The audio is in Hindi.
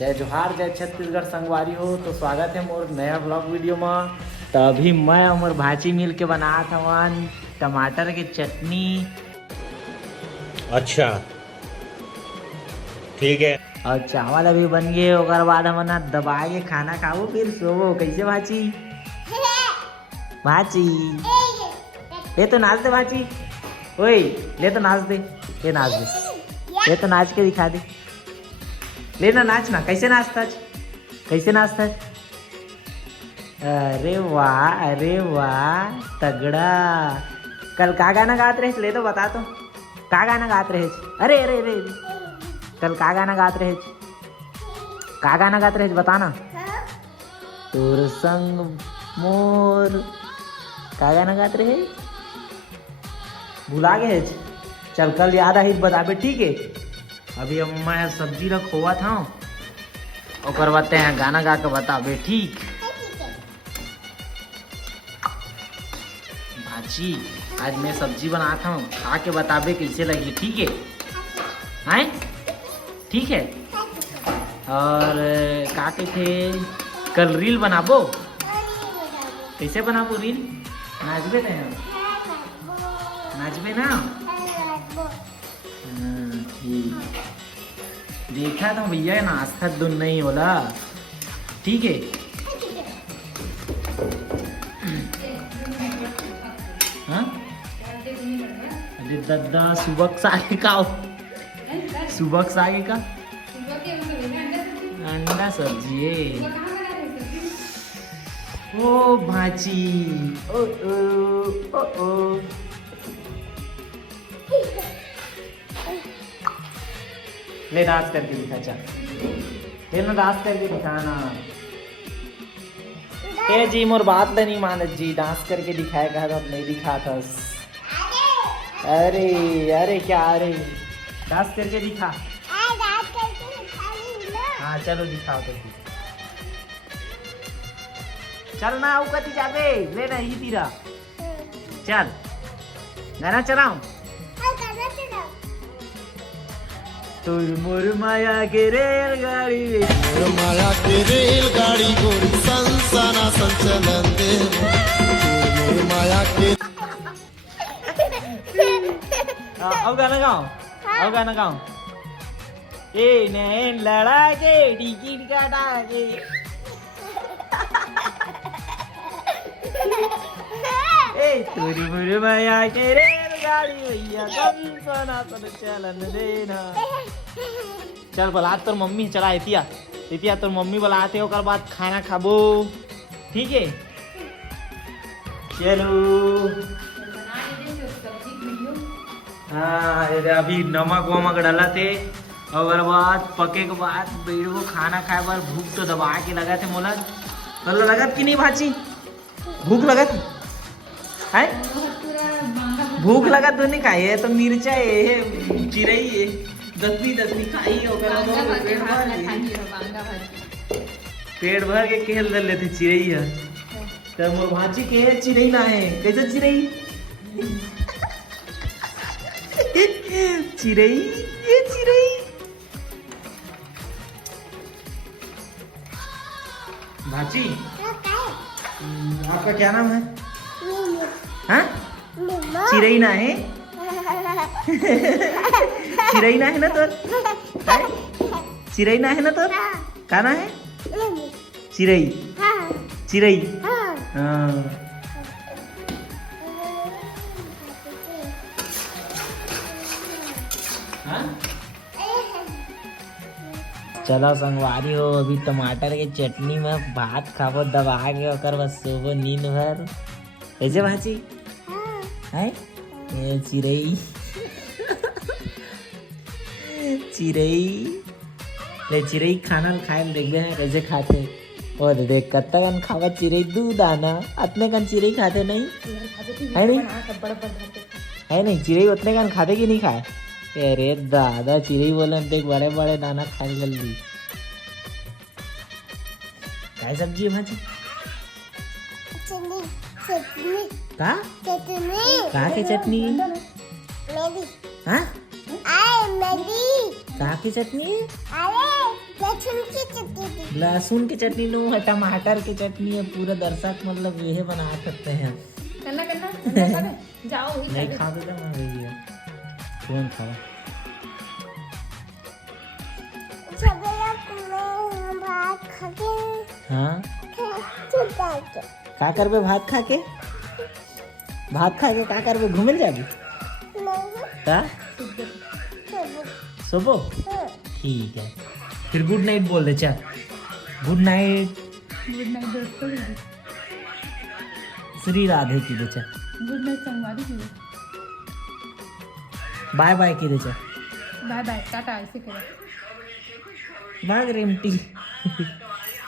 जय जोहार जय छत्तीसगढ़ संगवारी हो। तो स्वागत है मोर नया ब्लॉग वीडियो में। तो अभी मैं और भाची मिल के बनात हवन टमाटर की चटनी। अच्छा ठीक है। और चावल अभी बन गए। ओकर बाद हमन दबा के खाना खाओ फिर सोवो। कैसे भाची? भाची ले तो नाच दे भाची। ओए ले तो नाच दे। ले नाच दे। ले तो नाच के दिखा दे। लेना नाच ना। कैसे नाचता? कैसे नाचता? अरे वाह तगड़ा। कल का गाना गाते रहे? ले तो बता तो का गाना गाते रहे? अरे अरे अरे कल का गाना गाते रहे? का गाना गाते रहे बताना। तोर संग मोर का गाना गाते रहे? भुला गए? चल कल याद आई बताबे ठीक है। अभी अब मैं सब्जी रखोवा था और करवाते हैं गाना गा के बताबे ठीक। भाजी आज मैं सब्जी बनाता हूँ खा के बताबे कैसे लगी ठीक है। हैं ठीक है। और का कहते कल रील बनाबो। कैसे बनाबो रील? नाचबे ना? नाचबे ना? ठीक देखा तो भैया नाश्ता दुन नहीं होला ठीक है। हाँ अरे दादा सुबह से आगे का सुबह से आगे का अंडा सब्जी है। ओ भाजी ओ ओ ओ ओ ले डांस करके दिखा। चल ले ना डांस करके दिखाना। ए जी मोर बात ले नहीं मानत जी। डांस करके दिखाए कहा था नहीं दिखा था। अरे अरे क्या अरे डांस करके दिखा। हाँ चलो दिखाओ तो चल ना आओ कती जाबे ले ना ही तीरा। चल गाना चलाऊं। तोर मोर माया के रेलगाड़ी मोर माया के रेलगाड़ी गोरी संसना संचलन दे। मोर माया के आओ गाना गाओ। आओ गाना गाओ। ए नैन लड़ा के टिकट काटा के ए तोर मोर माया के रेलगाड़ी भैया संसना संचलन देना। चल बोला तोर मम्मी चला एतिया एतिया तोर मम्मी बुलाते ओकर बाद खाना खाबो ठीक है। चलो हाँ अभी नमक वमक डाला थे और बाद पके के बाद बैठो खाना खाए बार भूख तो दबा के लगा थे मोला। कल लगत कि नहीं भाजी? भूख लगत है? भूख लगा तो नहीं खाई है तो मिर्चा है चिरई है दसवीं खाई पेट भर के खेल दे लेते चिरई है। तो मोर भाजी के चिरई ना है कैसे चिरई चिरई ये चिरई। भाजी आपका क्या नाम है? हाँ चिरई ना है? चिरई ना है ना तोर? चिरई ना है ना तोर? का ना है? चिरई चिरई हाँ। चलो संगवारी हो अभी टमाटर के चटनी में भात खाबो दबा के ओकर बस सोबो नींद भर। कैसे भाजी है? ये चिरई चिरई ले चिरई खाना खाए देखते हैं कैसे खाते। और देख कत्ता कन खावा चिरई दूध आना अतने कन चिरई खाते नहीं है नहीं है नहीं चिरई उतने कन खाते कि नहीं खाए? अरे दादा चिरई बोले देख बड़े बड़े दाना खाने जल्दी। क्या सब्जी है भाजी? का के चटनी? हाँ का की चटनी? अरे लहसुन की लहसुन की चटनी नो है, टमाटर की चटनी है, पूरा दर्शक मतलब यह बना सकते हैं। करना करना करना करे। जाओ ही नहीं करे। खा तो मैं गई है, कौन खाओ? हाँ का करबे भात खा के? भात खा के का करबे, घूमे जाबी का? सोबो ठीक है, फिर गुड नाइट बोल दे, चल गुड नाइट। गुड नाइट दोस्तों। श्री राधे की दे, चल गुड नाइट संगवारी की। बाय बाय की दे, चल बाय बाय टाटा ऐसे करो। भाग रेमटी।